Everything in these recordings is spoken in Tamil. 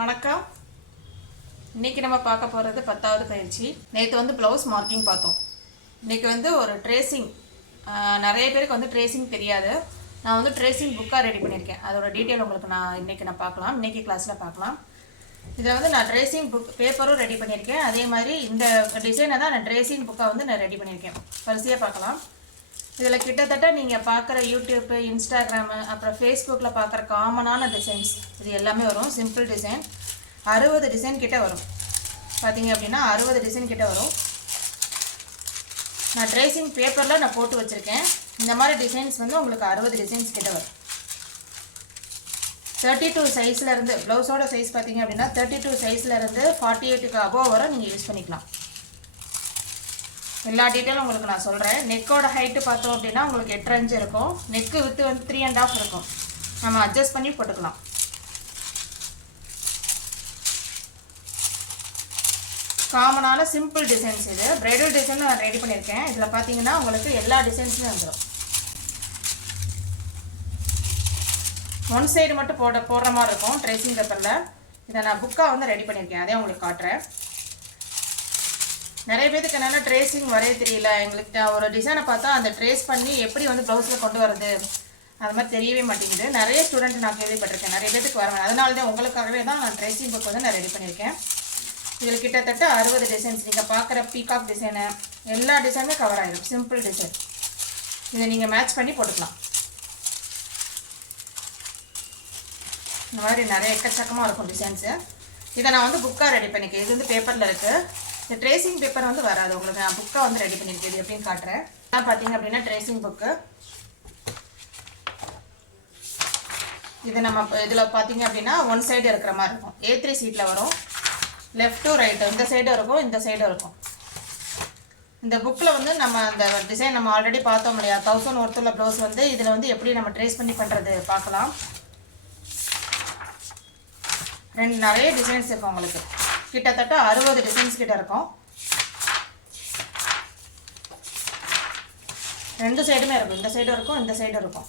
வணக்கம். இன்றைக்கி நம்ம பார்க்க போகிறது 10வது பயிற்சி. நேற்று வந்து ப்ளவுஸ் மார்க்கிங் பார்த்தோம். இன்றைக்கி வந்து ஒரு ட்ரேசிங். நிறைய பேருக்கு வந்து ட்ரேசிங் தெரியாது. நான் வந்து ட்ரேசிங் புக்காக ரெடி பண்ணியிருக்கேன். அதோட டீட்டெயில் உங்களுக்கு இன்றைக்கி பார்க்கலாம். இன்றைக்கி கிளாஸில் பார்க்கலாம். இதில் வந்து நான் ட்ரேசிங் புக் பேப்பரும் ரெடி பண்ணியிருக்கேன். அதே மாதிரி இந்த டிசைனை தான் நான் ட்ரேசிங் புக்காக வந்து நான் ரெடி பண்ணியிருக்கேன். வரிசையாக பார்க்கலாம். இதில் கிட்டத்தட்ட நீங்கள் பார்க்குற யூடியூப்பு, இன்ஸ்டாகிராமு, அப்புறம் ஃபேஸ்புக்கில் பார்க்குற காமனான டிசைன்ஸ் இது எல்லாமே வரும். சிம்பிள் டிசைன் 60 டிசைன் கிட்டே வரும். பார்த்தீங்க அப்படின்னா 60 டிசைன் கிட்டே வரும். நான் ட்ரேசிங் பேப்பரில் நான் போட்டு வச்சுருக்கேன். இந்த மாதிரி டிசைன்ஸ் வந்து உங்களுக்கு 60 டிசைன்ஸ் கிட்டே வரும். 32 சைஸ்லேருந்து ப்ளவுஸோட சைஸ் பார்த்தீங்க அப்படின்னா 32 சைஸ்லேருந்து 48க்கு அபோவ் வரை நீங்கள் யூஸ் பண்ணிக்கலாம். எல்லா டீட்டெயிலும் உங்களுக்கு நான் சொல்கிறேன். நெக்கோட ஹைட்டு பார்த்தோம் அப்படின்னா உங்களுக்கு 8 இன்ச் இருக்கும். நெக்கு வித்து வந்து 3.5 இருக்கும். நம்ம அட்ஜஸ்ட் பண்ணி போட்டுக்கலாம். காமனான சிம்பிள் டிசைன்ஸ் இது. பிரைடல் டிசைன் நான் ரெடி பண்ணியிருக்கேன். இதில் பார்த்தீங்கன்னா உங்களுக்கு எல்லா டிசைன்ஸுமே வந்துடும். ஒன் சைடு மட்டும் போடுற மாதிரி இருக்கும் ட்ரேசிங் பேப்பரில். இதை நான் புக்காக வந்து ரெடி பண்ணியிருக்கேன். அதே உங்களுக்கு காட்டுறேன். நிறைய பேருக்கு என்னென்னா ட்ரேசிங் வரைய தெரியல. எங்களுக்கு ஒரு டிசைனை பார்த்தா அந்த ட்ரேஸ் பண்ணி எப்படி வந்து ப்ளவுஸில் கொண்டு வரது அது மாதிரி தெரியவே மாட்டேங்குது. நிறைய ஸ்டூடெண்ட் நான் கேள்விப்பட்டிருக்கேன். நிறைய பேருக்கு வரவேன். அதனால தான் உங்களுக்காகவே தான் நான் ட்ரேசிங் புக் வந்து நான் ரெடி பண்ணியிருக்கேன். இதில் கிட்டத்தட்ட 60 டிசைன்ஸ். நீங்கள் பார்க்குற பீகாக் டிசைனு எல்லா டிசைனுமே கவர் ஆகிடும். Simple design. இதை நீங்கள் மேட்ச் பண்ணி போட்டுக்கலாம். இந்த மாதிரி நிறைய எக்கச்சக்கமாக இருக்கும் டிசைன்ஸு. இதை நான் வந்து புக்காக ரெடி பண்ணிக்கிறேன். இது வந்து பேப்பரில் இருக்குது. இந்த ட்ரேசிங் பேப்பர் வந்து வராது உங்களுக்கு. நான் புக்காக வந்து ரெடி பண்ணியிருக்கேன். இது எப்படின்னு காட்டுறேன். நான் பார்த்தீங்க அப்படின்னா ட்ரேசிங் புக்கு இது நம்ம இதில் பார்த்தீங்க அப்படின்னா ஒன் சைடு இருக்கிற மாதிரி இருக்கும். A3 சீட்டில் வரும். லெஃப்ட் டு ரைட்டு இந்த சைடும் இருக்கும், இந்த சைடும் இருக்கும். இந்த புக்கில் வந்து நம்ம அந்த டிசைன் நம்ம ஆல்ரெடி பார்த்தோம் இல்லையா, 1000 ஒருத்தர் ப்ளவுஸ் வந்து இதில் வந்து எப்படி நம்ம ட்ரேஸ் பண்ணி பண்ணுறது பார்க்கலாம். நிறைய டிசைன்ஸ் இருக்கும் உங்களுக்கு. கிட்டத்தட்ட 60 டிசைன்ஸ் கிட்ட இருக்கும். ரெண்டு சைடுமே இருக்கும். இந்த சைடும் இருக்கும், இந்த சைடும் இருக்கும்.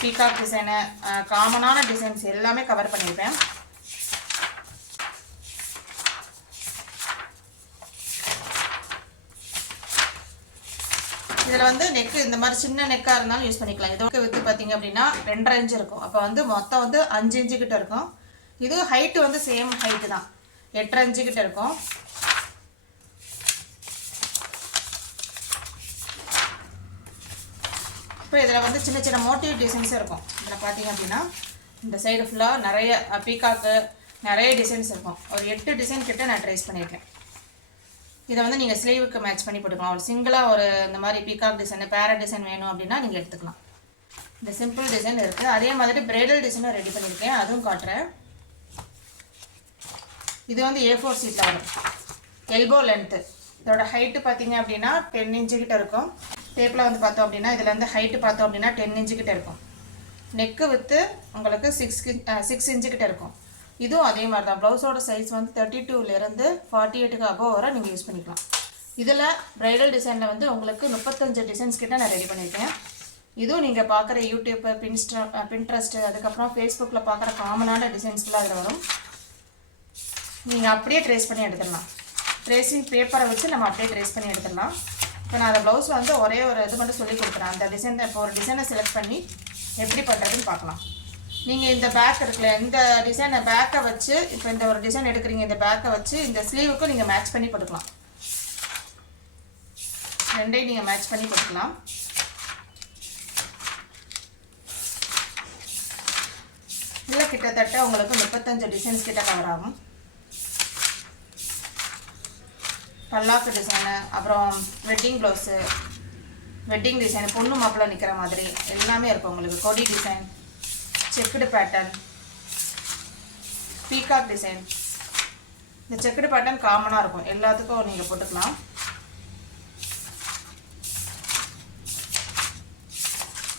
பீகாக் டிசைனு, காமனான டிசைன்ஸ் எல்லாமே கவர் பண்ணியிருப்பேன். இதில் வந்து நெக்கு இந்த மாதிரி சின்ன நெக்காக இருந்தாலும் யூஸ் பண்ணிக்கலாம். இதோட வித்து பார்த்தீங்க அப்படின்னா 2.5 இன்ச் இருக்கும். அப்போ வந்து மொத்தம் வந்து 5 இன்ச்சு கிட்ட இருக்கும். இது ஹைட்டு வந்து சேம் ஹைட்டு தான், 8.5 இன்ச்சு கிட்ட இருக்கும். இப்போ இதில் வந்து சின்ன சின்ன மோட்டிவ் டிசைன்ஸும் இருக்கும். இதில் பார்த்தீங்க அப்படின்னா இந்த சைடு ஃபுல்லாக நிறைய பீகாக்கு நிறைய டிசைன்ஸ் இருக்கும். ஒரு 8 டிசைன் கிட்ட நான் ட்ரேஸ் பண்ணியிருக்கேன். இதை வந்து நீங்கள் ஸ்லீவுக்கு மேட்ச் பண்ணி போட்டுக்கலாம். ஒரு சிங்கிளாக ஒரு இந்த மாதிரி பீகாக் டிசைனு பேரட் டிசைன் வேணும் அப்படின்னா நீங்கள் எடுத்துக்கலாம். இந்த சிம்பிள் டிசைன் இருக்குது. அதே மாதிரி பிரைடல் டிசைனும் ரெடி பண்ணியிருக்கேன். அதுவும் காட்டுறேன். இது வந்து A4 சீட்டில் வரும். Elbow length. இதோட ஹைட்டு பார்த்தீங்க அப்படின்னா 10 இன்ச்சு கிட்ட இருக்கும். டேப்பில் வந்து பார்த்தோம் அப்படின்னா இதில் வந்து ஹைட்டு பார்த்தோம் அப்படின்னா 10 இன்ச்சு கிட்ட இருக்கும். நெக்கு வித்து உங்களுக்கு 6 இன்ச்சு கிட்ட இருக்கும். இதுவும் அதே மாதிரி தான். ப்ளவுஸோட சைஸ் வந்து 32லேருந்து 48க்கு அபோவ் வரை நீங்கள் யூஸ் பண்ணிக்கலாம். இதில் ப்ரைடல் டிசைனில் வந்து உங்களுக்கு 35 டிசைன்ஸ் கிட்ட நான் ரெடி பண்ணியிருக்கேன். இதுவும் நீங்கள் பார்க்குற யூடியூப்பு, பின்ட்ரெஸ்ட்டு, அதுக்கப்புறம் ஃபேஸ்புக்கில் பார்க்குற காமனான டிசைன்ஸ்லாம் அதில் வரும். நீங்கள் அப்படியே ட்ரேஸ் பண்ணி எடுத்துடலாம். ட்ரேசிங் பேப்பரை வச்சு நம்ம அப்படியே ட்ரேஸ் பண்ணி எடுத்துடலாம். இப்போ நான் அந்த ப்ளவுஸில் வந்து ஒரே ஒரு இது மட்டும் சொல்லி கொடுக்குறேன். அந்த டிசைன் இப்போ ஒரு டிசைனை செலக்ட் பண்ணி எப்படி பண்ணுறதுன்னு பார்க்கலாம். நீங்கள் இந்த பேக் இருக்குல்ல, இந்த டிசைனை பேக்கை வச்சு இப்போ இந்த ஒரு டிசைன் எடுக்கிறீங்க. இந்த பேக்கை வச்சு இந்த ஸ்லீவுக்கும் நீங்கள் மேட்ச் பண்ணி போட்டுக்கலாம். ரெண்டையும் நீங்கள் மேட்ச் பண்ணி போட்டுக்கலாம். இல்லை கிட்டத்தட்ட உங்களுக்கு 35 டிசைன்ஸ் கிட்ட கவர் ஆகும். பல்லாக்கு டிசைனு, அப்புறம் வெட்டிங் ப்ளவுஸு, வெட்டிங் டிசைனு, பொண்ணு மாப்பிள்ளை நிற்கிற மாதிரி எல்லாமே இருக்கும் உங்களுக்கு. கொடி design, checked pattern, peacock design. இந்த செக்குடு பேட்டர்ன் காமனாக இருக்கும். எல்லாத்துக்கும் நீங்கள் போட்டுக்கலாம்.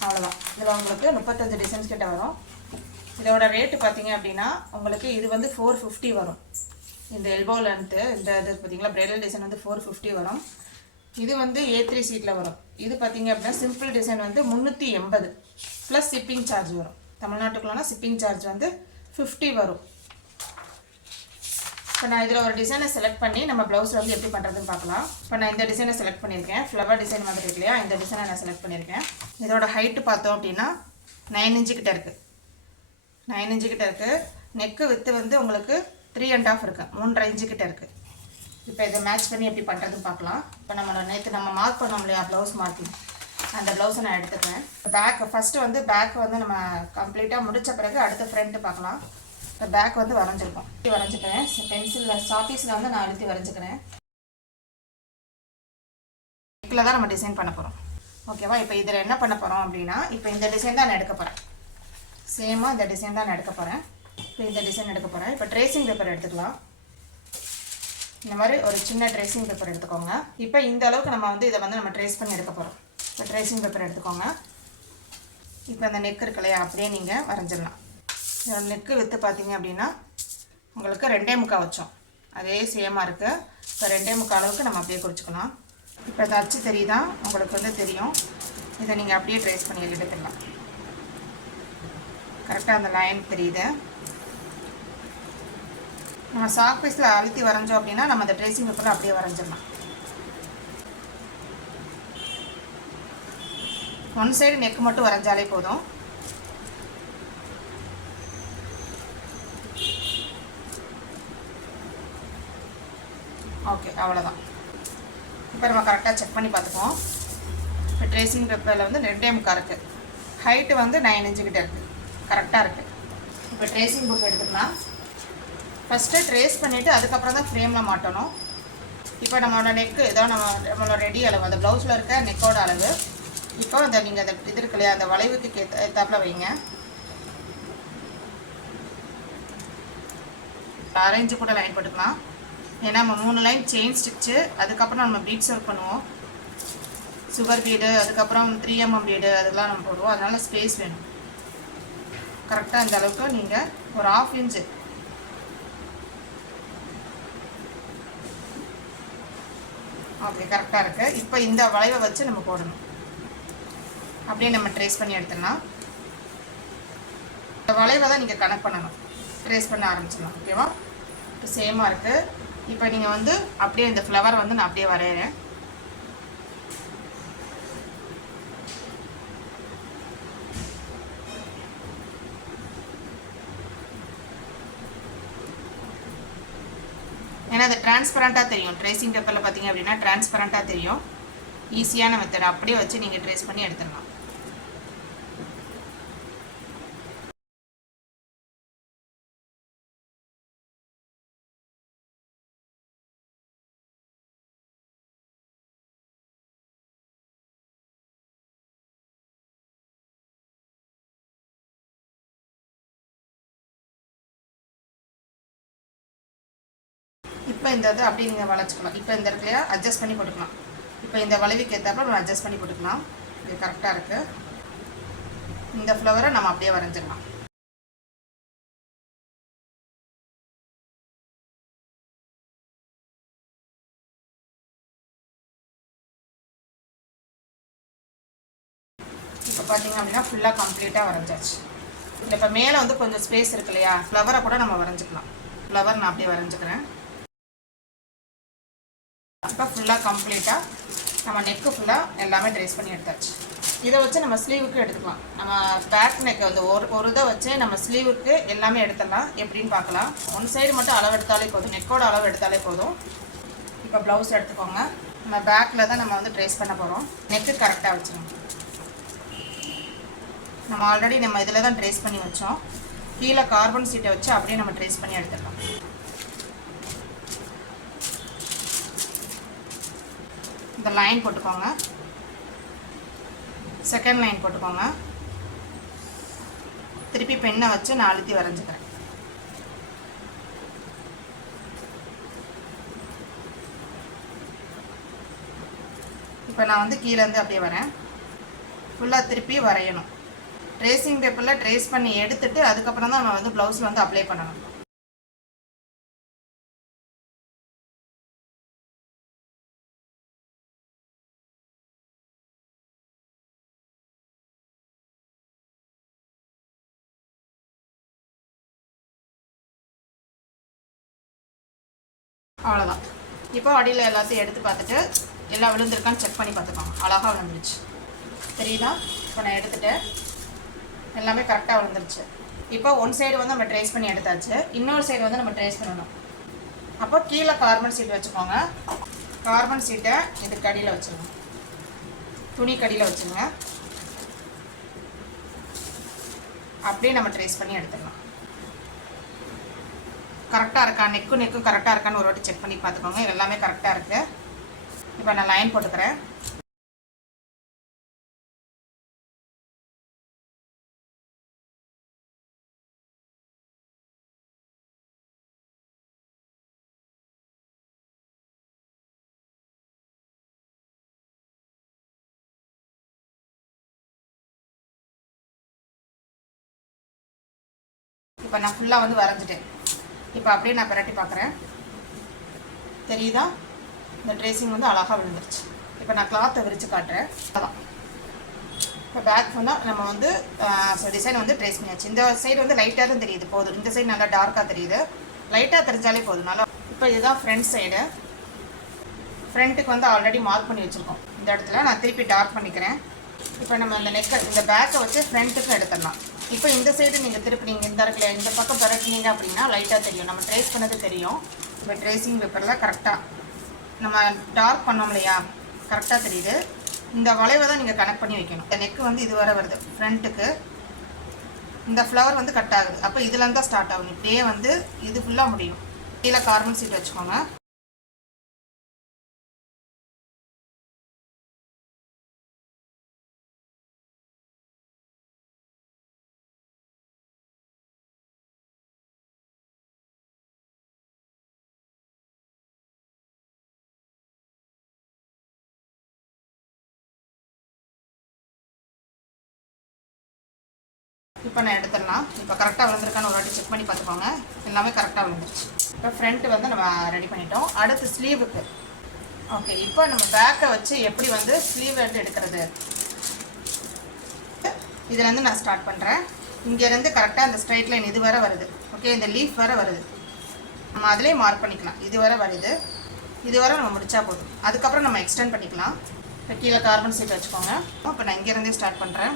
அவ்வளோதான். இதில் உங்களுக்கு 35 டிசைன்ஸ் கிட்ட வரும். இதோட ரேட்டு பார்த்தீங்க அப்படின்னா உங்களுக்கு இது வந்து 450 வரும். இந்த எல்போ லென்த்து இந்த இது பார்த்தீங்களா, பிரைடல் டிசைன் வந்து 450 வரும். இது வந்து A3 சீட்டில் வரும். இது பார்த்தீங்க அப்படின்னா சிம்பிள் டிசைன் வந்து 380. ப்ளஸ் ஷிப்பிங் சார்ஜ் வரும். தமிழ்நாட்டுக்குள்ளனா ஷிப்பிங் சார்ஜ் வந்து 50 வரும். இப்போ நான் இதில் ஒரு டிசைனை செலக்ட் பண்ணி நம்ம ப்ளவுஸில் வந்து எப்படி பண்ணுறதுன்னு பார்க்கலாம். இப்போ நான் இந்த டிசைனை செலக்ட் பண்ணியிருக்கேன். ஃப்ளவர் டிசைன் வந்துருக்கு இல்லையா, இந்த டிசைனை நான் செலக்ட் பண்ணியிருக்கேன். இதோட ஹைட்டு பார்த்தோம் அப்படின்னா 9 இன்ச்சு கிட்ட இருக்குது. 9 இன்ச்சு கிட்ட இருக்குது. நெக்கு வித்து வந்து உங்களுக்கு 3.5 இருக்குது. 3.5 இன்ச்சு கிட்ட இருக்குது. இப்போ இதை மேட்ச் பண்ணி எப்படி பண்ணுறதுன்னு பார்க்கலாம். இப்போ நேற்று நம்ம மார்க் பண்ணோம் இல்லையா ப்ளவுஸ் மார்க்கிங், அந்த ப்ளவுஸை நான் எடுத்துக்கிறேன். ஃபஸ்ட்டு வந்து பேக் வந்து நம்ம கம்ப்ளீட்டாக முடித்த பிறகு அடுத்த ஃப்ரண்ட்டு பார்க்கலாம். இப்போ பேக் வந்து வரைஞ்சிருக்கோம். வரைஞ்சிக்கிறேன். பென்சிலில் ஷார்பீஸில் வந்து நான் அழுத்தி வரைஞ்சிக்கிறேன். நெக்கில் தான் நம்ம டிசைன் பண்ண போகிறோம். ஓகேவா? இப்போ இதில் என்ன பண்ண போகிறோம் அப்படின்னா, இப்போ இந்த டிசைன் தான் நான் எடுக்க போகிறேன். சேமாக இந்த டிசைன் தான் நான் எடுக்க போகிறேன். இப்போ இந்த டிசைன் எடுக்க போகிறேன். இப்போ ட்ரேசிங் பேப்பர் எடுத்துக்கலாம். இந்த மாதிரி ஒரு சின்ன ட்ரேசிங் பேப்பர் எடுத்துக்கோங்க. இப்போ இந்த அளவுக்கு நம்ம வந்து இதை வந்து நம்ம ட்ரேஸ் பண்ணி எடுக்க போகிறோம். இப்போ ட்ரேசிங் பேப்பர் எடுத்துக்கோங்க. இப்போ அந்த நெக் இருக்கு இல்லையா, அப்படியே நீங்கள் வரைஞ்சிடலாம். நெக்கு விற்று பார்த்தீங்க அப்படின்னா உங்களுக்கு 2.25 வச்சோம். அதே சேமாக இருக்குது. இப்போ 2.25 அளவுக்கு நம்ம அப்படியே குறிச்சிக்கலாம். இப்போ அதை அச்சு தெரியுதா உங்களுக்கு வந்து தெரியும். இதை நீங்கள் அப்படியே ட்ரேஸ் பண்ணி எடுத்துடலாம். கரெக்டாக அந்த லைன் தெரியுது. நம்ம சாக் பீஸில் அழுத்தி வரைஞ்சோம் அப்படின்னா நம்ம அந்த ட்ரேசிங் பேப்பரில் அப்படியே வரைஞ்சிடலாம். ஒன் சைடு நெக் மட்டும் வரைஞ்சாலே போதும். ஓகே, அவ்வளோதான். இப்போ நம்ம கரெக்டாக செக் பண்ணி பார்த்துப்போம். இப்போ ட்ரேசிங் பேப்பரில் வந்து 2.25 இருக்குது. ஹைட்டு வந்து 9 இன்ச்சு கிட்ட இருக்குது. கரெக்டாக இருக்குது. இப்போ ட்ரேசிங் புக் எடுத்துக்கலாம். ஃபஸ்ட்டு ட்ரேஸ் பண்ணிவிட்டு அதுக்கப்புறம் தான் ஃப்ரேமில் மாட்டணும். இப்போ நம்மளோட நெக்கு ஏதோ நம்மளோட ரெடி அளவு, அந்த ப்ளவுஸில் இருக்க நெக்கோட அளவு. இப்போ அந்த நீங்கள் அந்த இது இருக்கு இல்லையா, அந்த வளைவுக்கு ஏற்றாப்புல வைங்க. 6 இன்ச்சு கூட லைன் போட்டுக்கலாம். ஏன்னா நம்ம 3 லைன் செயின் ஸ்டிச்சு, அதுக்கப்புறம் நம்ம பீட்ஸ் ஒர்க் பண்ணுவோம். சுகர் பீடு, அதுக்கப்புறம் 3mm பீடு, அதெல்லாம் நம்ம போடுவோம். அதனால் ஸ்பேஸ் வேணும். கரெக்டாக இந்த அளவுக்கு நீங்கள் ஒரு 1/2 இன்ச்சு ஓகே, கரெக்டாக இருக்குது. இப்போ இந்த வளைவை வச்சு நம்ம போடணும். அப்படியே நம்ம ட்ரேஸ் பண்ணி எடுத்துடலாம். இந்த வளைவை தான் நீங்கள் கனெக்ட் பண்ணணும். ட்ரேஸ் பண்ண ஆரம்பிச்சிடலாம். ஓகேவா? இப்போ சேமாக இருக்குது. இப்போ நீங்கள் வந்து அப்படியே இந்த ஃப்ளவர் வந்து நான் அப்படியே வரைகிறேன். ஏன்னா அது டிரான்ஸ்பரண்ட்டாக தெரியும். ட்ரேசிங் பேப்பரில் பார்த்தீங்க அப்படின்னா டிரான்ஸ்பரண்ட்டாக தெரியும். ஈஸியான மெத்தட். அப்படியே வச்சு நீங்கள் ட்ரேஸ் பண்ணி எடுத்துடலாம். இப்போ இந்த இது அப்படியே நீங்கள் வளைச்சிக்கலாம். இப்போ இந்த இடத்துலையா அட்ஜஸ்ட் பண்ணி போட்டுக்கலாம். இப்போ இந்த வளைவுக்கு ஏற்றாப்புல நம்ம அட்ஜஸ்ட் பண்ணி போட்டுக்கலாம். இது கரெக்டாக இருக்குது. இந்த ஃப்ளவரை நம்ம அப்படியே வரைஞ்சிடலாம். இப்போ பார்த்தீங்க அப்படின்னா ஃபுல்லாக கம்ப்ளீட்டாக வரைஞ்சாச்சு. இல்லை இப்போ மேலே வந்து கொஞ்சம் ஸ்பேஸ் இருக்கு இல்லையா, ஃப்ளவரை கூட நம்ம வரைஞ்சிக்கலாம். ஃப்ளவர் நான் அப்படியே வரைஞ்சிக்கிறேன். இப்போ ஃபுல்லாக கம்ப்ளீட்டாக நம்ம நெக்கு ஃபுல்லாக எல்லாமே ட்ரேஸ் பண்ணி எடுத்தாச்சு. இதை வச்சு நம்ம ஸ்லீவுக்கு எடுத்துக்கலாம். நம்ம பேக் நெக்கை வந்து ஒரு இதை வச்சு நம்ம ஸ்லீவுக்கு எல்லாமே எடுத்துடலாம். எப்படின்னு பார்க்கலாம். ஒன் சைடு மட்டும் அளவு எடுத்தாலே போதும். நெக்கோட அளவு எடுத்தாலே போதும். இப்போ ப்ளவுஸ் எடுத்துக்கோங்க. நம்ம பேக்கில் தான் நம்ம வந்து ட்ரேஸ் பண்ண போகிறோம். நெக்கு கரெக்டாக வச்சுருங்க. நம்ம ஆல்ரெடி நம்ம இதில் தான் ட்ரேஸ் பண்ணி வச்சோம். கீழே கார்பன் சீட்டை வச்சு அப்படியே நம்ம ட்ரேஸ் பண்ணி எடுத்துடலாம். இந்த லைன் போட்டுக்கோங்க. செகண்ட் லைன் போட்டுக்கோங்க. திருப்பி பெண்ணை வச்சு நான் அழுத்தி வரைஞ்சிக்கிறேன். இப்போ நான் வந்து கீழேருந்து அப்படியே வரேன். ஃபுல்லாக திருப்பி வரையணும். ட்ரேசிங் பேப்பரில் ட்ரேஸ் பண்ணி எடுத்துட்டு அதுக்கப்புறம் தான் நம்ம வந்து ப்ளவுஸில் வந்து அப்ளை பண்ணணும். அவ்வளோதான். இப்போ அடியில் எல்லாத்தையும் எடுத்து பார்த்துட்டு எல்லாம் விழுந்திருக்கான்னு செக் பண்ணி பார்த்துக்கோங்க. அழகாக விழுந்துருச்சு தெரியுதா? இப்போ நான் எடுத்துகிட்டேன், எல்லாமே கரெக்டாக விழுந்துருச்சு. இப்போ ஒன் சைடு வந்து நம்ம ட்ரேஸ் பண்ணி எடுத்தாச்சு, இன்னொரு சைடு வந்து நம்ம ட்ரேஸ் பண்ணணும். அப்போ கீழே கார்பன் சீட் வச்சுக்கோங்க. கார்பன் சீட்டை இதுக்கு அடியில் வச்சுருங்க, துணி கடியில் வச்சுருங்க. அப்படியே நம்ம ட்ரேஸ் பண்ணி எடுத்துக்கலாம். கரெக்டாக இருக்கா, நெக்கும் கரெக்டாக இருக்கான்னு ஒரு வாட்டி செக் பண்ணி பார்த்துக்கோங்க. எல்லாமே கரெக்டாக இருக்குது. இப்போ நான் லைன் போட்டுக்கிறேன். இப்போ நான் ஃபுல்லாக வந்து வரைஞ்சிட்டேன். இப்போ அப்படியே நான் பிரட்டி பார்க்குறேன். தெரியுதா? இந்த ட்ரேசிங் வந்து அழகாக விழுந்துருச்சு. இப்போ நான் கிளாத்தை விரித்து காட்டுறேன். அதான் இப்போ பேக் ஃபுல்லாக நம்ம வந்து டிசைன் வந்து ட்ரேஸ் பண்ணியாச்சு. இந்த சைடு வந்து லைட்டாக தான் தெரியுது, போதும். இந்த சைடு நல்லா டார்க்காக தெரியுது, லைட்டாக தெரிஞ்சாலே போதும். நல்லா. இப்போ இதுதான் ஃப்ரண்ட் சைடு. ஃப்ரண்ட்டுக்கு வந்து ஆல்ரெடி மார்க் பண்ணி வச்சுருக்கோம். இந்த இடத்துல நான் திருப்பி டார்க் பண்ணிக்கிறேன். இப்போ நம்ம இந்த நெக்கை, இந்த பேக்கை வச்சு ஃப்ரண்ட்டுக்கு எடுத்துடலாம். இப்போ இந்த சைடு நீங்கள் திருப்பினீங்க, இந்த இடத்துல இந்த பக்கம் பரட்டினீங்க அப்படின்னா லைட்டாக தெரியும், நம்ம ட்ரேஸ் பண்ணது தெரியும். இப்போ ட்ரேசிங் பேப்பரில் கரெக்டாக நம்ம டார்க் பண்ணோம் இல்லையா, கரெக்டாக தெரியுது. இந்த வளைவை தான் நீங்கள் கனெக்ட் பண்ணி வைக்கணும். இந்த நெக்கு வந்து இது வரை வருது ஃப்ரண்ட்டுக்கு, இந்த ஃப்ளவர் வந்து கட் ஆகுது. அப்போ இதுலேருந்து தான் ஸ்டார்ட் ஆகும். இப்படியே வந்து இது ஃபுல்லாக முடியும். கீழே கார்பன் சீட் வச்சுக்கோங்க. இப்போ நான் எடுத்துடலாம். இப்போ கரெக்டாக விழுந்திருக்கான்னு ஒரு வாட்டி செக் பண்ணி பார்த்துக்கோங்க. எல்லாமே கரெக்டாக விழுந்துருச்சு. இப்போ ஃப்ரண்ட்டு வந்து நம்ம ரெடி பண்ணிட்டோம். அடுத்து ஸ்லீவுக்கு. ஓகே, இப்போ நம்ம பேக்கை வச்சு எப்படி வந்து ஸ்லீவ் வந்து எடுக்கிறது, இதுலேருந்து நான் ஸ்டார்ட் பண்ணுறேன். இங்கேருந்து கரெக்டாக இந்த ஸ்ட்ரைட் லைன் இது வரை வருது. ஓகே, இந்த லீஃப் வரை வருது. நம்ம அதிலே மார்க் பண்ணிக்கலாம். இது வரை வருது, இது வரை நம்ம முடித்தா போதும். அதுக்கப்புறம் நம்ம எக்ஸ்டெண்ட் பண்ணிக்கலாம். இப்போ கீழே கார்பன் சீட் வச்சுக்கோங்க. இப்போ நான் இங்கேருந்தே ஸ்டார்ட் பண்ணுறேன்.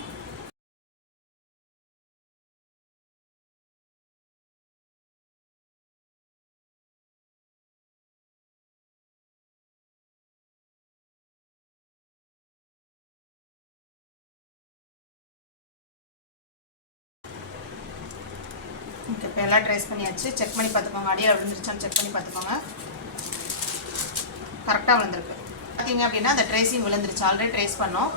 ஓகே, இப்போ எல்லாம் ட்ரேஸ் பண்ணியாச்சு. செக் பண்ணி பார்த்துக்கோங்க, அடியாக விழுந்துருச்சான்னு செக் பண்ணி பார்த்துக்கோங்க. கரெக்டாக விழுந்திருக்கு. பார்த்தீங்க அப்படின்னா அந்த ட்ரேசிங் விழுந்துருச்சு, ஆல்ரெடி ட்ரேஸ் பண்ணோம்.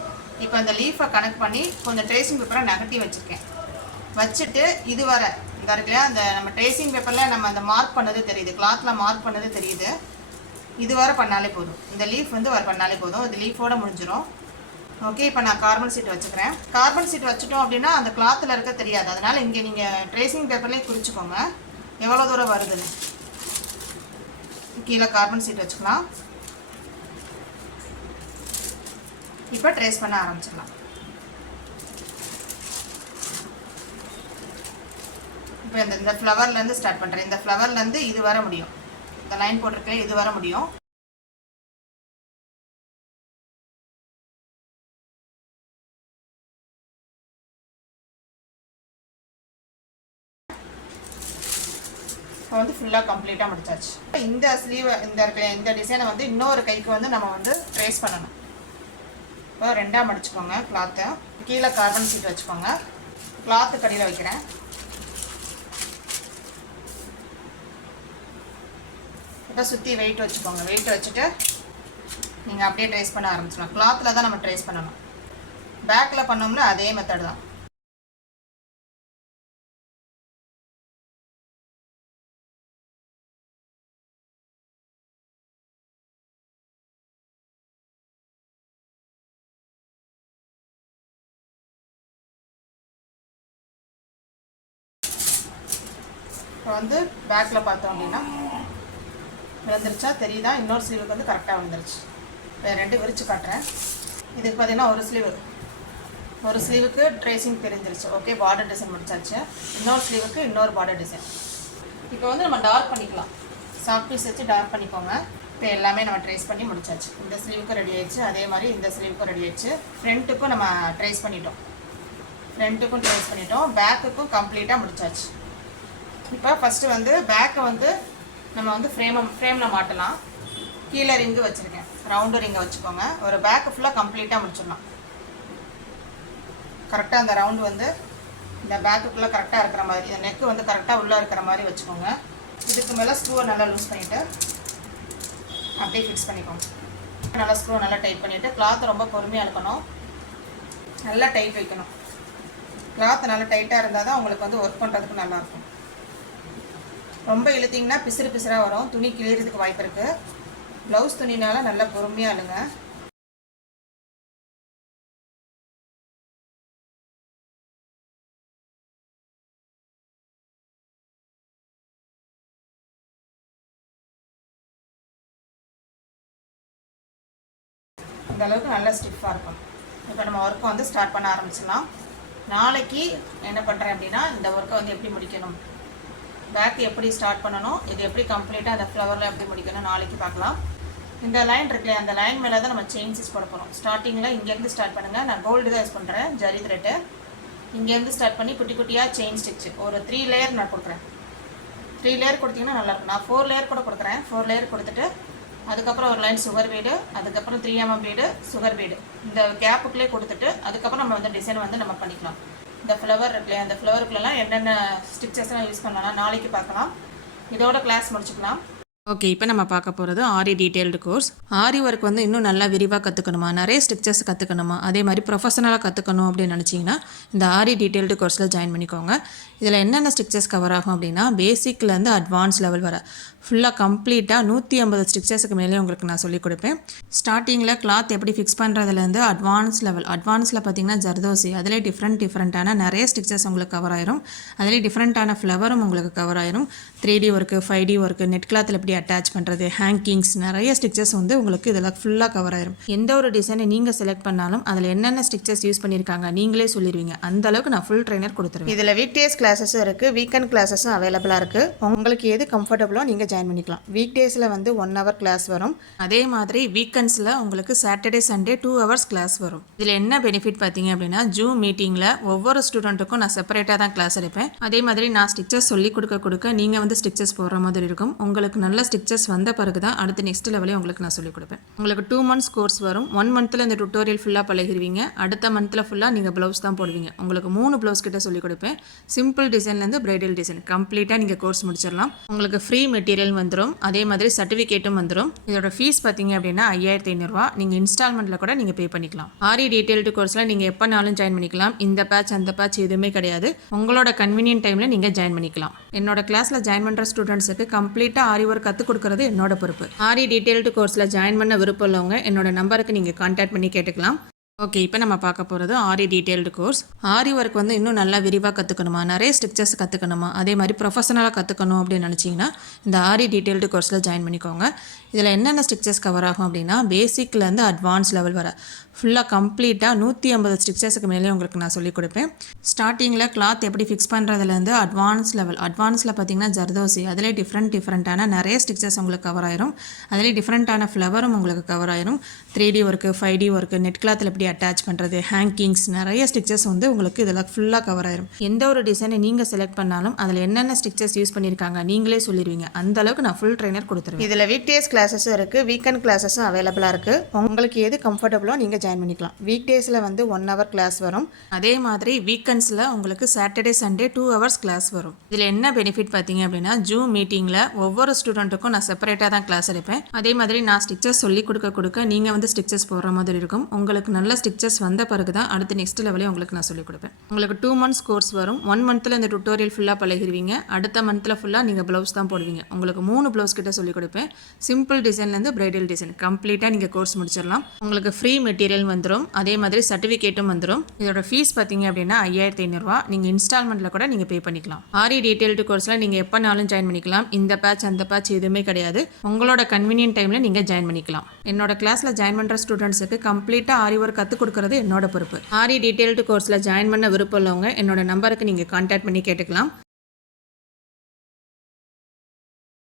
இப்போ அந்த லீஃபை கனெக்ட் பண்ணி கொஞ்சம் ட்ரேசிங் பேப்பரை நெகட்டிவ் வச்சுருக்கேன். வச்சுட்டு இது வர இந்த இருக்குல்லையா, அந்த நம்ம ட்ரேசிங் பேப்பரில் நம்ம அந்த மார்க் பண்ணது தெரியுது, கிளாத்தில் மார்க் பண்ணது தெரியுது. இது வரை பண்ணாலே போதும். இந்த லீஃப் வந்து வர பண்ணாலே போதும். இது லீஃபோடு முடிஞ்சிடும். ஓகே, இப்போ நான் கார்பன் சீட் வச்சுக்கிறேன். கார்பன் சீட் வச்சுட்டோம் அப்படின்னா அந்த கிளாத்தில் இருக்க தெரியாது. அதனால் இங்கே நீங்கள் ட்ரேசிங் பேப்பர்லேயே குறிச்சிக்கோங்க எவ்வளோ தூரம் வருதுன்னு. கீழே கார்பன் சீட் வச்சுக்கலாம். இப்போ ட்ரேஸ் பண்ண ஆரம்பிச்சிடலாம். இப்போ இந்த ஃப்ளவர்லேருந்து ஸ்டார்ட் பண்ணுறேன். இந்த ஃப்ளவர்லேருந்து இது வர முடியும். இந்த லைன் போட்டிருக்கேன், இது வர முடியும். இப்போ வந்து ஃபுல்லாக கம்ப்ளீட்டாக முடிச்சாச்சு. இந்த ஸ்லீவை இந்த டிசைனை வந்து இன்னொரு கைக்கு வந்து நம்ம வந்து ட்ரேஸ் பண்ணணும். இப்போ ரெண்டாக மடிச்சுக்கோங்க கிளாத்தை. கீழே கார்பன் சீட் வச்சுக்கோங்க. கிளாத்து கடியில் வைக்கிறேன். இப்போ சுற்றி வெயிட் வச்சுக்கோங்க. வெயிட் வச்சுட்டு நீங்கள் அப்படியே ட்ரேஸ் பண்ண ஆரம்பிச்சிடலாம். கிளாத்தில் தான் நம்ம ட்ரேஸ் பண்ணணும். பேக்கில் பண்ணோம்னா அதே மெத்தட் தான். இப்போ வந்து பேக்கில் பார்த்தோம் அப்படின்னா விழுந்துருச்சா தெரியுதா? இன்னொரு ஸ்லீவுக்கு வந்து கரெக்டாக விழுந்துருச்சு. இப்போ ரெண்டு விரித்து காட்டுறேன். இதுக்கு பார்த்தீங்கன்னா ஒரு ஸ்லீவுக்கு ட்ரேசிங் தெரிஞ்சிருச்சு. ஓகே, பார்டர் டிசைன் முடிச்சாச்சு. இன்னொரு ஸ்லீவுக்கு இன்னொரு பார்டர் டிசைன். இப்போ வந்து நம்ம டார்க் பண்ணிக்கலாம். சாக் பீஸ் வச்சு டார்க் பண்ணிக்கோங்க. இப்போ எல்லாமே நம்ம ட்ரேஸ் பண்ணி முடிச்சாச்சு. இந்த ஸ்லீவுக்கும் ரெடி ஆயிடுச்சு, அதே மாதிரி இந்த ஸ்லீவுக்கும் ரெடி ஆயிடுச்சு. ஃப்ரண்ட்டுக்கும் நம்ம ட்ரேஸ் பண்ணிட்டோம், பேக்குக்கும் கம்ப்ளீட்டாக முடிச்சாச்சு. இப்போ ஃபஸ்ட்டு வந்து பேக்கை வந்து நம்ம வந்து ஃப்ரேமில் மாட்டலாம். கீழே ரிங்கு வச்சுருக்கேன், ரவுண்டு ரிங்கை வச்சுக்கோங்க. ஒரு பேக்கு ஃபுல்லாக கம்ப்ளீட்டாக முடிச்சிடலாம். கரெக்டாக அந்த ரவுண்டு வந்து இந்த பேக்குக்குள்ளே கரெக்டாக இருக்கிற மாதிரி, இந்த நெக்கு வந்து கரெக்டாக உள்ளே இருக்கிற மாதிரி வச்சுக்கோங்க. இதுக்கு மேலே ஸ்க்ரூவை நல்லா லூஸ் பண்ணிவிட்டு அப்படியே ஃபிக்ஸ் பண்ணிக்கோங்க. நல்லா ஸ்க்ரூவை நல்லா டைட் பண்ணிவிட்டு கிளாத் ரொம்ப பொறுமையாக இருக்கணும், நல்லா டைட் வைக்கணும். கிளாத் நல்லா டைட்டாக இருந்தால் தான் உங்களுக்கு வந்து ஒர்க் பண்ணுறதுக்கு நல்லாயிருக்கும். ரொம்ப இழுத்திங்கன்னா பிசுறாக வரும், துணி கிளியறதுக்கு வாய்ப்பு இருக்குது. ப்ளவுஸ் துணினால நல்லா பொறுமையாக இழுங்க. இந்த அளவுக்கு நல்லா ஸ்டிஃபாக இருக்கும். இப்போ நம்ம ஒர்க்கை வந்து ஸ்டார்ட் பண்ண ஆரம்பிச்சிடலாம். நாளைக்கு என்ன பண்ணுறேன் அப்படின்னா, இந்த ஒர்க்கை வந்து எப்படி முடிக்கணும், பேக் எப்படி ஸ்டார்ட் பண்ணணும், இது எப்படி கம்ப்ளீட்டாக அந்த ஃப்ளவரில் எப்படி முடிக்கணும் நாளைக்கு பார்க்கலாம். இந்த லைன் இருக்குல்லையா, அந்த லைன் மேலே தான் நம்ம செயின் ஸ்டிச் போட போகிறோம். ஸ்டார்டிங்கில் இங்கேருந்து ஸ்டார்ட் பண்ணுங்கள். நான் கோல்டு தான் யூஸ் பண்ணுறேன், ஜரி த்ரெட்டு. இங்கேருந்து ஸ்டார்ட் பண்ணி குட்டி குட்டியாக செயின் ஸ்டிச்சு ஒரு 3 லேயர் நான் கொடுக்குறேன். 3 லேயர் கொடுத்தீங்கன்னா நல்லாயிருக்கும். நான் 4 லேயர் கூட கொடுக்குறேன். 4 லேயர் கொடுத்துட்டு அதுக்கப்புறம் ஒரு லைன் சுகர் பீடு, அதுக்கப்புறம் 3 mm பீடு, சுகர் பீடு, இந்த கேப்புக்குள்ளே கொடுத்துட்டு அதுக்கப்புறம் நம்ம வந்து டிசைன் வந்து நம்ம பண்ணிக்கலாம். இந்த ஃப்ளவர் இருக்குல்லையா, அந்த ஃப்ளவருக்குள்ளெல்லாம் என்னென்ன ஸ்டிச்சஸ்லாம் யூஸ் பண்ணலாம் நாளைக்கு பார்க்கலாம். இதோட கிளாஸ் முடிச்சுக்கலாம். ஓகே, இப்போ நம்ம பார்க்க போகிறது ஆரி டீட்டெயில்டு கோர்ஸ். ஆரி ஒர்க் வந்து இன்னும் நல்லா விரிவாக கற்றுக்கணுமா, நிறைய ஸ்டிச்சஸ் கற்றுக்கணுமா, அதே மாதிரி ப்ரொஃபஷனலாக கற்றுக்கணும் அப்படின்னு நினச்சிங்கன்னா இந்த ஆரி டீட்டெயில்டு கோர்ஸில் ஜாயின் பண்ணிக்கோங்க. இதில் என்னென்ன ஸ்டிச்சஸ் கவர் ஆகும் அப்படின்னா, பேசிக்லேருந்து அட்வான்ஸ் லெவல் வர ஃபுல்லாக கம்ப்ளீட்டாக 150 ஸ்டிச்சஸுக்கு மேலே உங்களுக்கு நான் சொல்லிக் கொடுப்பேன். ஸ்டார்டிங்கில் கிளாத் எப்படி ஃபிக்ஸ் பண்ணுறதுலேருந்து அட்வான்ஸ் லெவல், அட்வான்ஸில் பார்த்தீங்கன்னா ஜர்தோசி, அதிலே டிஃப்ரெண்ட்டான நிறைய ஸ்டிச்சஸ் உங்களுக்கு கவர் ஆயிரும். அதிலே டிஃப்ரெண்ட்டான ஃப்ளவரும் உங்களுக்கு கவர் ஆயிரும். 3D work, 5D work, net கிளாத்தில் எப்படி அட்டாச் பண்ணுறது, ஹேங்கிங்ஸ், நிறைய ஸ்டிச்சஸ் வந்து உங்களுக்கு இதில் ஃபுல்லாக கவர் ஆயிரும். எந்த ஒரு டிசைனை நீங்கள் செலக்ட் பண்ணாலும் அதில் என்னென்ன ஸ்டிச்சஸ் யூஸ் பண்ணியிருக்காங்க நீங்களே சொல்லிடுவீங்க. அந்தளவுக்கு நான் ஃபுல் ட்ரைனர் கொடுத்துருவேன். இதில் வீக் டேஸ் கிளாஸஸும் இருக்குது, வீக்கெண்ட் கிளாஸஸும் அவைலபிளாக இருக்குது. உங்களுக்கு எது கம்ஃபர்டபுளோ நீங்கள் ஜாயின் பண்ணிக்கலாம். வீக் டேஸில் வந்து 1 hour கிளாஸ் வரும். அதே மாதிரி வீக்கெண்ட்ஸில் உங்களுக்கு சாட்டர்டே சண்டே 2 hours கிளாஸ் வரும். இதில் என்ன பெனிஃபிட் பார்த்தீங்க அப்படின்னா, ஜூம் மீட்டிங்கில் ஒவ்வொரு ஸ்டூடெண்ட்டுக்கும் நான் செப்பரேட்டாக தான் கிளாஸ் எடுப்பேன். அதே மாதிரி நான் ஸ்டிச்சஸ் சொல்லி கொடுக்க நீங்கள் வந்து ஸ்டிச்சஸ் போடுற மாதிரி இருக்கும். உங்களுக்கு நல்ல ஸ்டிச்சஸ் வந்த பிறகு தான் அடுத்த நெக்ஸ்ட் லெவலே உங்களுக்கு நான் சொல்லிக் கொடுப்பேன். உங்களுக்கு 2 months கோர்ஸ் வரும். 1 monthல இந்த டுட்டோரியல் ஃபுல்லாக பழகிடுவீங்க. அடுத்த மந்த்தில் ஃபுல்லாக நீங்கள் ப்ளவுஸ் தான் போடுவீங்க. உங்களுக்கு 3 ப்ளவுஸ் கிட்ட சொல்லிக் கொடுப்பேன். சிம்பிள் டிசைன்லேருந்து பிரைடல் டிசைன் கம்ப்ளீட்டாக நீங்கள் கோர்ஸ் முடிச்சிடலாம். உங்களுக்கு ஃப்ரீ மெட்டீரியல் வந்துடும், அதே மாதிரி சர்டிஃபிகேட்டும் வந்துடும். இதோட ஃபீஸ் பார்த்தீங்க அப்படின்னா 5500 ரூபா. நீங்கள் இன்ஸ்டால்மெண்ட்டில் கூட நீங்கள் பே பண்ணிக்கலாம். ஆரி டீட்டெயில்டு கோர்ஸில் நீங்கள் எப்போனாலும் ஜாயின் பண்ணிக்கலாம். இந்த பேட்ச் அந்த பேட்ச் எதுவுமே கிடையாது. உங்களோட கன்வீனியன்ட் டைமில் நீங்கள் ஜாயின் பண்ணிக்கலாம். என்னோட கிளாஸில் ஜாயின் பண்ணுற ஸ்டூடெண்ட்ஸுக்கு கம்ப்ளீட்டாக ஆரி ஒர்க் கற்றுக் கொடுக்குறது என்னோட பொறுப்பு. ஆரி டீட்டெயில்டு கோர்ஸில் ஜாயின் பண்ண விருப்பம் உள்ளவங்க என்னோட நம்பருக்கு நீங்கள் கான்டாக்ட் பண்ணி கேட்டுக்கலாம். ஓகே, இப்போ நம்ம பார்க்க போகிறது ஆரி டீட்டெயில்டு கோர்ஸ். ஆரி ஒர்க் வந்து இன்னும் நல்லா விரிவாக கற்றுக்கணுமா, நிறைய ஸ்டிச்சஸ் கற்றுக்கணுமா, அதே மாதிரி ப்ரொஃபஷனலாக கற்றுக்கணும் அப்படின்னு நினச்சிங்கன்னா இந்த ஆரி டீட்டெயில்டு கோர்ஸில் ஜாயின் பண்ணிக்கோங்க. இதில் என்னென்ன ஸ்டிச்சஸ் கவர் ஆகும் அப்படின்னா, பேசிக்லேருந்து அட்வான்ஸ் லெவல் வர ஃபுல்லாக கம்ப்ளீட்டாக 150 ஸ்டிச்சஸுக்கு மேலே உங்களுக்கு நான் சொல்லிக் கொடுப்பேன். ஸ்டார்டிங்கில் கிளாத் எப்படி ஃபிக்ஸ் பண்ணுறதுலேருந்து அட்வான்ஸ் லெவல், அட்வான்ஸில் பார்த்தீங்கன்னா ஜர்தோசி, அதிலே டிஃப்ரெண்ட்டான நிறைய ஸ்டிச்சஸ் உங்களுக்கு கவர் ஆயிரும். அதிலே டிஃப்ரெண்ட்டான ஃப்ளவரும் உங்களுக்கு கவர் ஆயிரும். 3D work, 5D work, net கிளாத்தில் எப்படி அட்டாச் பண்ணுறது, ஹேங்கிங்ஸ், நிறைய ஸ்டிச்சஸ் வந்து உங்களுக்கு இதில் ஃபுல்லாக கவர் ஆயிரும். எந்த ஒரு டிசைனை நீங்கள் செலக்ட் பண்ணாலும் அதில் என்னென்ன ஸ்டிச்சஸ் யூஸ் பண்ணியிருக்காங்க நீங்களே சொல்லிடுவீங்க. அந்தளவுக்கு நான் ஃபுல் ட்ரைனர் கொடுத்துருவேன். இதில் வீக் டேஸ் கிளாஸஸும் இருக்குது, வீக்கெண்ட் கிளாஸஸும் அவைலபிளாக இருக்குது. உங்களுக்கு எது கம்ஃபர்டபுளோ நீங்கள் ஜாயின் பண்ணிக்கலாம். வீக் டேஸில் வந்து 1 hour கிளாஸ் வரும். அதே மாதிரி வீக்கெண்ட்ஸில் உங்களுக்கு சாட்டர்டே சண்டே 2 hours கிளாஸ் வரும். இதில் என்ன பெனிஃபிட் பார்த்தீங்க அப்படின்னா, ஜூம் மீட்டிங்கில் ஒவ்வொரு ஸ்டூடெண்ட்டுக்கும் நான் செப்பரேட்டாக தான் கிளாஸ் எடுப்பேன். அதே மாதிரி நான் ஸ்டிச்சஸ் சொல்லி கொடுக்க நீங்கள் வந்து ஸ்டிச்சஸ் போடுற மாதிரி இருக்கும். உங்களுக்கு நல்ல ஸ்டிச்சஸ் வந்த பிறகு தான் அடுத்த நெக்ஸ்ட் லெவலே உங்களுக்கு நான் சொல்லிக் கொடுப்பேன். உங்களுக்கு 2 months கோர்ஸ் வரும். 1 monthல இந்த டுட்டோரியல் ஃபுல்லாக பழகிடுவீங்க. அடுத்த மந்த்தில் ஃபுல்லாக நீங்கள் ப்ளவுஸ் தான் போடுவீங்க. உங்களுக்கு 3 ப்ளவுஸ் கிட்ட சொல்லிக் கொடுப்பேன். சிம்பிள் டிசைன்லேருந்து பிரைடல் டிசைன் கம்ப்ளீட்டாக நீங்கள் கோர்ஸ் முடிச்சிடலாம். உங்களுக்கு ஃப்ரீ மெட்டீரியல் வந்துடும், அதே மாதிரி சர்டிஃபிகேட்டும் வந்துடும். இதோட ஃபீஸ் பார்த்தீங்க அப்படின்னா 5500 ரூபா. நீங்கள் இன்ஸ்டால்மெண்ட்டில் கூட நீங்கள் பே பண்ணிக்கலாம். ஆரி டீட்டெயில்டு கோர்ஸில் நீங்கள் எப்போனாலும் ஜாயின் பண்ணிக்கலாம். இந்த பேட்ச் அந்த பேட்ச் எதுவுமே கிடையாது. உங்களோட கன்வீனியன்ட் டைமில் நீங்கள் ஜாயின் பண்ணிக்கலாம். என்னோட கிளாஸில் ஜாயின் பண்ணுற ஸ்டூடெண்ட்ஸுக்கு கம்ப்ளீட்டாக ஆரி ஒர்க் கற்றுக் கொடுக்குறது என்னோட பொறுப்பு. ஆரி டீட்டெயில்டு கோர்ஸில் ஜாயின் பண்ண விருப்பம் உள்ளவங்க என்னோட நம்பருக்கு நீங்கள் கான்டாக்ட் பண்ணி கேட்டுக்கலாம்.